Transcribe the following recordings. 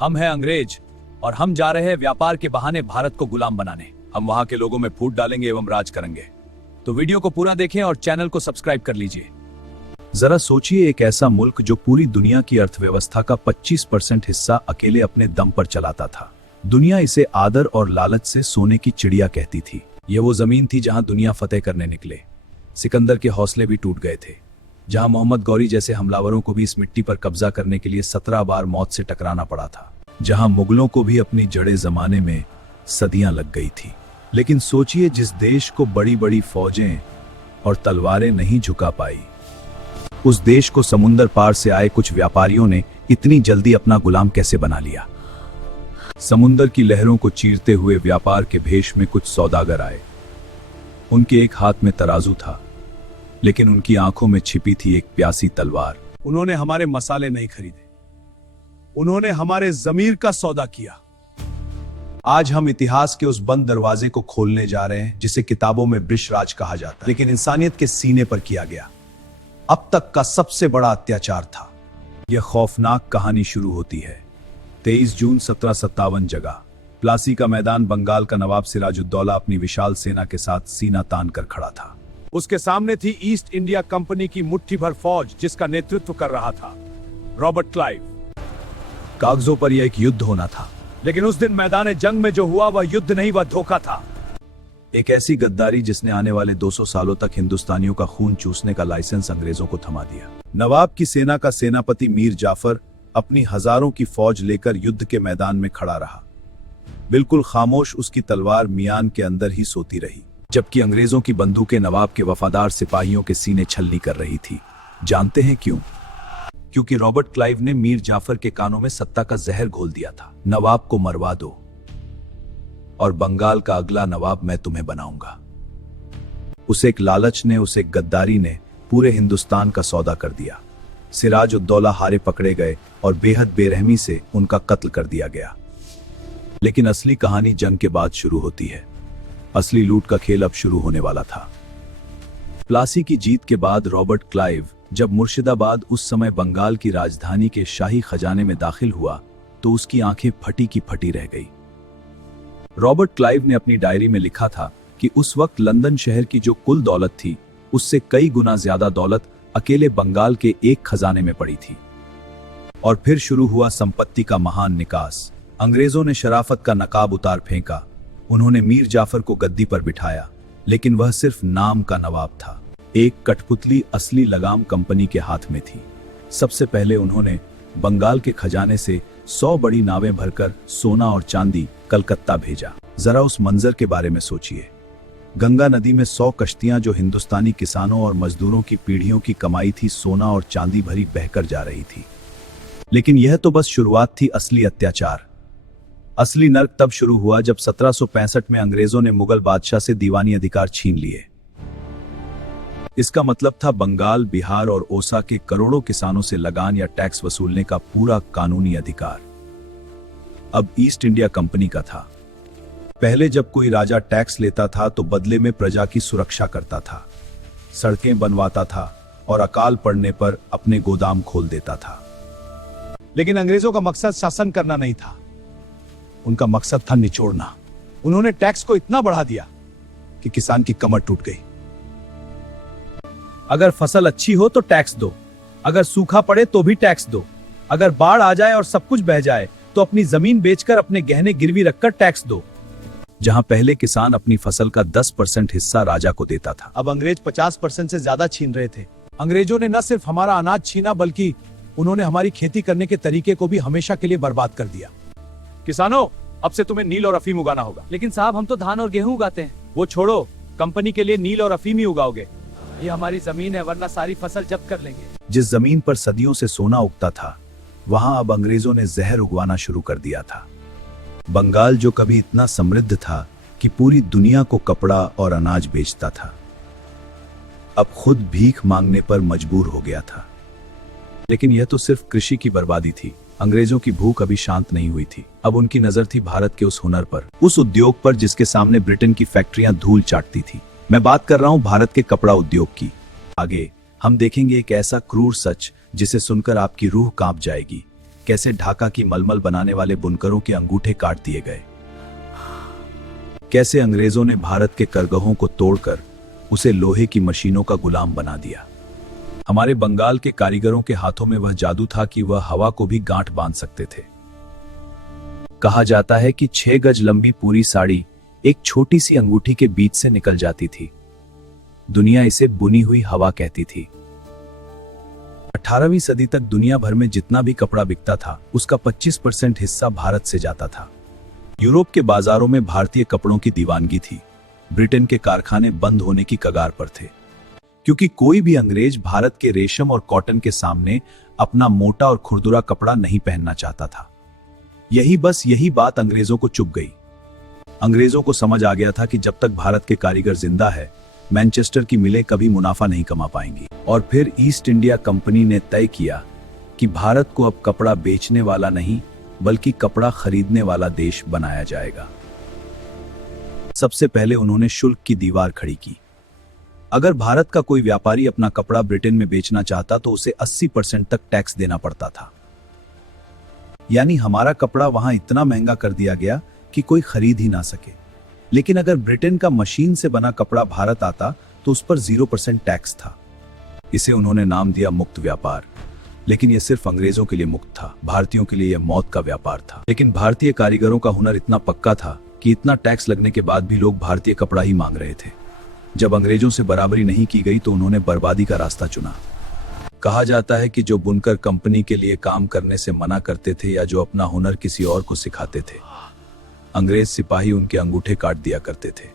हम हैं अंग्रेज और हम जा रहे हैं व्यापार के बहाने भारत को गुलाम बनाने। हम वहां के लोगों में फूट डालेंगे एवं राज करेंगे। तो वीडियो को पूरा देखें और चैनल को सब्सक्राइब कर लीजिए। जरा सोचिए, एक ऐसा मुल्क जो पूरी दुनिया की अर्थव्यवस्था का 25% हिस्सा अकेले अपने दम पर चलाता था। दुनिया इसे आदर और लालच से सोने की चिड़िया कहती थी। यह वो जमीन थी जहां दुनिया फतेह करने निकले। सिकंदर के हौसले भी टूट गए थे, जहां मोहम्मद गौरी जैसे हमलावरों को भी इस मिट्टी पर कब्जा करने के लिए 17 बार मौत से टकराना पड़ा था, जहां मुगलों को भी अपनी जड़ें जमाने में सदियां लग गई थी। लेकिन सोचिए, जिस देश को बड़ी बड़ी फौजें और तलवारें नहीं झुका पाई, उस देश को समुंदर पार से आए कुछ व्यापारियों ने इतनी जल्दी अपना गुलाम कैसे बना लिया। समुंदर की लहरों को चीरते हुए व्यापार के भेष में कुछ सौदागर आए। उनके एक हाथ में तराजू था, लेकिन उनकी आंखों में छिपी थी एक प्यासी तलवार। उन्होंने हमारे मसाले नहीं खरीदे, उन्होंने हमारे जमीर का सौदा किया। आज हम इतिहास के उस बंद दरवाजे को खोलने जा रहे हैं जिसे किताबों में ब्रिटिश राज कहा जाता है, लेकिन इंसानियत के सीने पर किया गया अब तक का सबसे बड़ा अत्याचार था। यह खौफनाक कहानी शुरू होती है 23 जून 1757 जगह प्लासी का मैदान। बंगाल का नवाब सिराजुद्दौला अपनी विशाल सेना के साथ सीना तान कर खड़ा था। उसके सामने थी ईस्ट इंडिया कंपनी की मुट्ठी भर फौज, जिसका नेतृत्व कर रहा था रॉबर्ट क्लाइव। कागजों पर यह एक युद्ध होना था, लेकिन उस दिन मैदान जंग में जो हुआ वह युद्ध नहीं, वह धोखा था। एक ऐसी गद्दारी जिसने आने वाले 200 सालों तक हिंदुस्तानियों का खून चूसने का लाइसेंस अंग्रेजों को थमा दिया। नवाब की सेना का सेनापति मीर जाफर अपनी हजारों की फौज लेकर युद्ध के मैदान में खड़ा रहा। बिल्कुल खामोश उसकी तलवार मियान के अंदर ही सोती रही, जबकि अंग्रेजों की बंदूकें नवाब के वफादार सिपाहियों के सीने छलनी कर रही थी। जानते हैं क्यों? क्योंकि रॉबर्ट क्लाइव ने मीर जाफर के कानों में सत्ता का जहर घोल दिया था। नवाब को मरवा दो और बंगाल का अगला नवाब मैं तुम्हें बनाऊंगा। उसे एक लालच ने, उसे एक गद्दारी ने पूरे हिंदुस्तान का सौदा कर दिया। सिराजुद्दौला हारे पकड़े गए और बेहद बेरहमी से उनका कत्ल कर दिया गया। लेकिन असली कहानी जंग के बाद शुरू होती है। असली लूट का खेल अब शुरू होने वाला था। प्लासी की जीत के बाद रॉबर्ट क्लाइव जब मुर्शिदाबाद, उस समय बंगाल की राजधानी, के शाही खजाने में दाखिल हुआ तो उसकी आंखें फटी की फटी रह गई। रॉबर्ट क्लाइव ने अपनी डायरी में लिखा था कि उस वक्त लंदन शहर की जो कुल दौलत थी, उससे कई गुना ज्यादा दौलत अकेले बंगाल के एक खजाने में पड़ी थी। और फिर शुरू हुआ संपत्ति का महान निकास। अंग्रेजों ने शराफत का नकाब उतार फेंका। उन्होंने मीर जाफर को गद्दी पर बिठाया, लेकिन वह सिर्फ नाम का नवाब था। एक कठपुतली असली लगाम कंपनी के हाथ में थी। सबसे पहले उन्होंने बंगाल के खजाने से 100 बड़ी नावें भरकर सोना और चांदी कलकत्ता भेजा। जरा उस मंजर के बारे में सोचिए। गंगा नदी में 100 कश्तियां जो हिंदुस्तानी किसानों और मजदूरों की पीढ़ियों की कमाई थी, सोना और चांदी भरी बहकर जा रही थी। लेकिन यह तो बस शुरुआत थी असली अत्याचार। असली नर्क तब शुरू हुआ जब 1765 में अंग्रेजों ने मुगल बादशाह से दीवानी अधिकार छीन लिए। इसका मतलब था बंगाल, बिहार और ओसा के करोड़ों किसानों से लगान या टैक्स वसूलने का पूरा कानूनी अधिकार अब ईस्ट इंडिया कंपनी का था। पहले जब कोई राजा टैक्स लेता था तो बदले में प्रजा की सुरक्षा करता था, सड़कें बनवाता था और अकाल पड़ने पर अपने गोदाम खोल देता था। लेकिन अंग्रेजों का मकसद शासन करना नहीं था, उनका मकसद था निचोड़ना। उन्होंने टैक्स को इतना बढ़ा दिया कि किसान की कमर टूट गई। अगर फसल अच्छी हो तो टैक्स दो, अगर सूखा पड़े तो भी टैक्स दो, अगर बाढ़ आ जाए और सब कुछ बह जाए तो अपनी जमीन बेचकर अपने गहने गिरवी रखकर टैक्स दो। जहां पहले किसान अपनी फसल का 10% हिस्सा राजा को देता था, अब अंग्रेज 50% से ज्यादा छीन रहे थे। अंग्रेजों ने न सिर्फ हमारा अनाज छीना, बल्कि उन्होंने हमारी खेती करने के तरीके को भी हमेशा के लिए बर्बाद कर दिया। किसानों, अब से तुम्हें नील और अफीम उगाना होगा। लेकिन साहब, हम तो धान और गेहूं उगाते हैं। वो छोड़ो, कंपनी के लिए नील और अफीम ही उगाओगे। ये हमारी जमीन है, वरना सारी फसल जब्त कर लेंगे। जिस जमीन पर सदियों से सोना उगता था, वहां अब अंग्रेजों ने जहर उगवाना शुरू कर दिया था। बंगाल जो कभी इतना समृद्ध था कि पूरी दुनिया को कपड़ा और अनाज बेचता था, अब खुद भीख मांगने पर मजबूर हो गया था। लेकिन यह तो सिर्फ कृषि की बर्बादी थी। अंग्रेजों की भूख अभी शांत नहीं हुई थी। अब उनकी नजर थी भारत के उस हुनर पर, उस उद्योग पर जिसके सामने ब्रिटेन की फैक्ट्रियां धूल चाटती थी। मैं बात कर रहा हूं भारत के कपड़ा उद्योग की। आगे हम देखेंगे एक ऐसा क्रूर सच जिसे सुनकर आपकी रूह कांप जाएगी। कैसे ढाका की मलमल बनाने वाले बुनकरों के अंगूठे काट दिए गए, कैसे अंग्रेजों ने भारत के करगहों को तोड़कर उसे लोहे की मशीनों का गुलाम बना दिया। हमारे बंगाल के कारीगरों के हाथों में वह जादू था कि वह हवा को भी गांठ बांध सकते थे। कहा जाता है कि 6 गज लंबी पूरी साड़ी एक छोटी सी अंगूठी के बीच से निकल जाती थी। दुनिया इसे बुनी हुई हवा कहती थी। 18वीं सदी तक दुनिया भर में जितना भी कपड़ा बिकता था उसका 25% हिस्सा भारत से जाता था। यूरोप के बाजारों में भारतीय कपड़ों की दीवानगी थी। ब्रिटेन के कारखाने बंद होने की कगार पर थे, क्योंकि कोई भी अंग्रेज भारत के रेशम और कॉटन के सामने अपना मोटा और खुरदुरा कपड़ा नहीं पहनना चाहता था। यही बात अंग्रेजों को चुभ गई। अंग्रेजों को समझ आ गया था कि जब तक भारत के कारीगर जिंदा है, मैनचेस्टर की मिलें कभी मुनाफा नहीं कमा पाएंगी। और फिर ईस्ट इंडिया कंपनी ने तय किया कि भारत को अब कपड़ा बेचने वाला नहीं बल्कि कपड़ा खरीदने वाला देश बनाया जाएगा। सबसे पहले उन्होंने शुल्क की दीवार खड़ी की। अगर भारत का कोई व्यापारी अपना कपड़ा ब्रिटेन में बेचना चाहता तो उसे 80% तक टैक्स देना पड़ता था। यानी हमारा कपड़ा वहां इतना महंगा कर दिया गया कि कोई खरीद ही ना सके। लेकिन अगर ब्रिटेन का मशीन से बना कपड़ा भारत आता तो उस पर 0% टैक्स था। इसे उन्होंने नाम दिया मुक्त व्यापार। लेकिन यह सिर्फ अंग्रेजों के लिए मुक्त था, भारतीयों के लिए यह मौत का व्यापार था। लेकिन भारतीय कारीगरों का हुनर इतना पक्का था कि इतना टैक्स लगने के बाद भी लोग भारतीय कपड़ा ही मांग रहे थे। जब अंग्रेजों से बराबरी नहीं की गई तो उन्होंने बर्बादी का रास्ता चुना। कहा जाता है कि जो बुनकर कंपनी के लिए काम करने से मना करते थे या जो अपना हुनर किसी और को सिखाते थे, अंग्रेज सिपाही उनके अंगूठे काट दिया करते थे।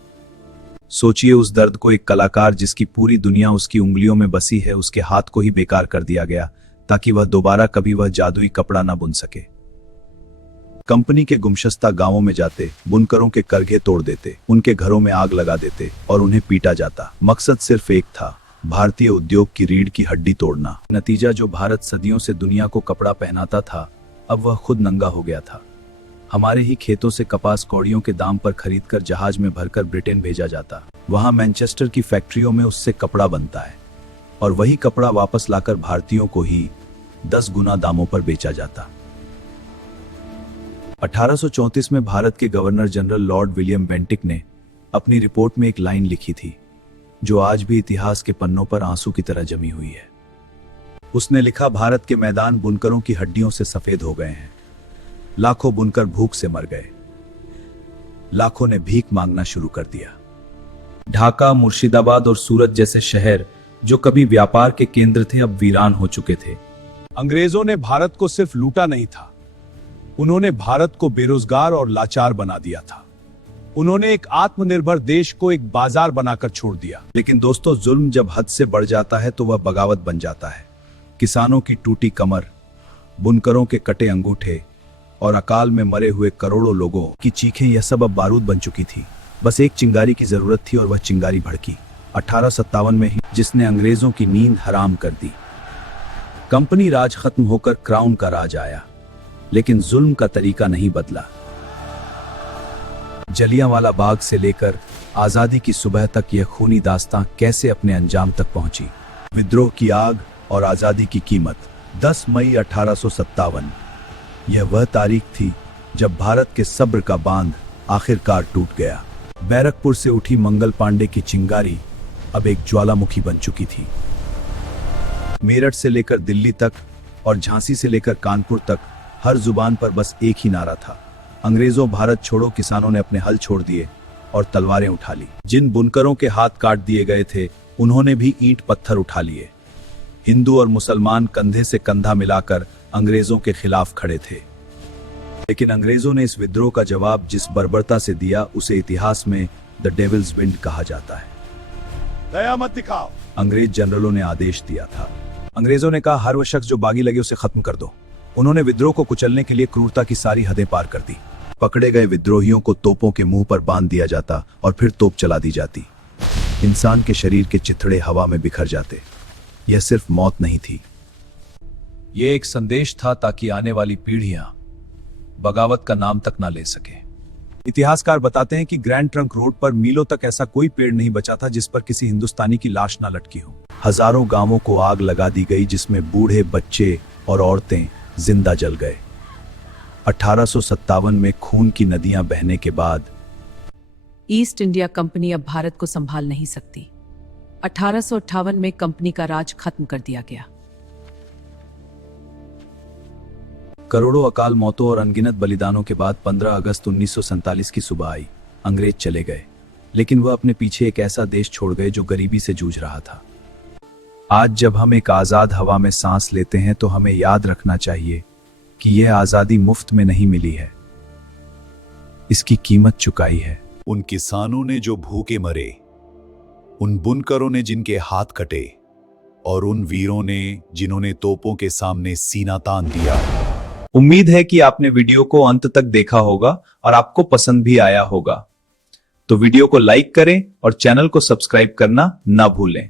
सोचिए उस दर्द को। एक कलाकार जिसकी पूरी दुनिया उसकी उंगलियों में बसी है, उसके हाथ को ही बेकार कर दिया गया ताकि वह दोबारा कभी वह जादुई कपड़ा ना बुन सके। कंपनी के गुमशस्ता गांवों में जाते, बुनकरों के करघे तोड़ देते, उनके घरों में आग लगा देते और उन्हें पीटा जाता। मकसद सिर्फ एक था, भारतीय उद्योग की रीढ़ की हड्डी तोड़ना। नतीजा, जो भारत सदियों से दुनिया को कपड़ा पहनाता था, अब वह खुद नंगा हो गया था। हमारे ही खेतों से कपास कौड़ियों के दाम पर खरीदकर जहाज में भरकर ब्रिटेन भेजा जाता। वहां मैनचेस्टर की फैक्ट्रियों में उससे कपड़ा बनता है और वही कपड़ा वापस लाकर भारतीयों को ही 10 गुना दामों पर बेचा जाता। 1834 में भारत के governor general Lord William Bentinck ने अपनी रिपोर्ट में एक लाइन लिखी थी जो आज भी इतिहास के पन्नों पर आंसू की तरह जमी हुई है। उसने लिखा, भारत के मैदान बुनकरों की हड्डियों से सफेद हो गए हैं। लाखों बुनकर भूख से मर गए। लाखों ने भीख मांगना शुरू कर दिया। ढाका, मुर्शिदाबाद और सूरत जैसे शहर जो कभी व्यापार के केंद्र थे, अब वीरान हो चुके थे। अंग्रेजों ने भारत को सिर्फ लूटा नहीं था, उन्होंने भारत को बेरोजगार और लाचार बना दिया था। उन्होंने एक आत्मनिर्भर देश को एक बाजार बनाकर छोड़ दिया। लेकिन दोस्तों, जुल्म जब हद से बढ़ जाता है तो वह बगावत बन जाता है। किसानों की टूटी कमर, बुनकरों के कटे अंगूठे और अकाल में मरे हुए करोड़ों लोगों की चीखें, यह सब अब बारूद बन चुकी थी। बस एक चिंगारी की जरूरत थी और वह चिंगारी भड़की 1857 में ही, जिसने अंग्रेजों की नींद हराम कर दी। कंपनी राज खत्म होकर क्राउन का राज आया, लेकिन जुल्म का तरीका नहीं बदला। जलियांवाला बाग से लेकर आजादी की सुबह तक यह खूनी दास्तां कैसे अपने अंजाम तक पहुंची। विद्रोह की आग और आजादी की कीमत। 10 मई 1857, यह वह तारीख थी जब भारत के सब्र का बांध आखिरकार टूट गया। बैरकपुर से उठी मंगल पांडे की चिंगारी अब एक ज्वालामुखी बन चुकी थी। मेरठ से लेकर दिल्ली तक और झांसी से लेकर कानपुर तक हर जुबान पर बस एक ही नारा था, अंग्रेजों भारत छोड़ो। किसानों ने अपने हल छोड़ दिए और तलवारें उठा ली। जिन बुनकरों के हाथ काट दिए गए थे, उन्होंने भी ईंट पत्थर उठा लिए। हिंदू और मुसलमान कंधे से कंधा मिलाकर अंग्रेजों के खिलाफ खड़े थे। लेकिन अंग्रेजों ने इस विद्रोह का जवाब जिस बर्बरता से दिया, उसे इतिहास में द डेविल्स विंड कहा जाता है। दया मत दिखाओ, अंग्रेज जनरलों ने आदेश दिया था। अंग्रेजों ने कहा, हर वह शख्स जो बागी लगे उसे खत्म कर दो। उन्होंने विद्रोह को कुचलने के लिए क्रूरता की सारी हदें पार कर दी। पकड़े गए विद्रोहियों को तोपों के मुंह पर बांध दिया जाता और फिर तोप चला दी जाती। इंसान के शरीर के चिथड़े हवा में बिखर जाते। यह सिर्फ मौत नहीं थी, यह एक संदेश था ताकि आने वाली पीढ़ियां बगावत का नाम तक ना ले सके। इतिहासकार बताते हैं कि ग्रैंड ट्रंक रोड पर मीलों तक ऐसा कोई पेड़ नहीं बचा था जिस पर किसी हिंदुस्तानी की लाश ना लटकी हो। हजारों गांवों को आग लगा दी गई, जिसमें बूढ़े, बच्चे और औरतें जिंदा जल गए। 1857 में खून की नदियां बहने के बाद ईस्ट इंडिया कंपनी अब भारत को संभाल नहीं सकती। 1858 में कंपनी का राज खत्म कर दिया गया। करोड़ों अकाल मौतों और अनगिनत बलिदानों के बाद 15 अगस्त 1947 की सुबह आई। अंग्रेज चले गए, लेकिन वह अपने पीछे एक ऐसा देश छोड़ गए जो गरीबी से जूझ रहा था। आज जब हम एक आजाद हवा में सांस लेते हैं तो हमें याद रखना चाहिए कि यह आजादी मुफ्त में नहीं मिली है, इसकी कीमत चुकाई है। उन किसानों ने जो भूखे मरे, उन बुनकरों ने जिनके हाथ कटे, और उन वीरों ने जिन्होंने तोपों के सामने सीना तान दिया। उम्मीद है कि आपने वीडियो को अंत तक देखा होगा और आपको पसंद भी आया होगा। तो वीडियो को लाइक करें और चैनल को सब्सक्राइब करना ना भूलें।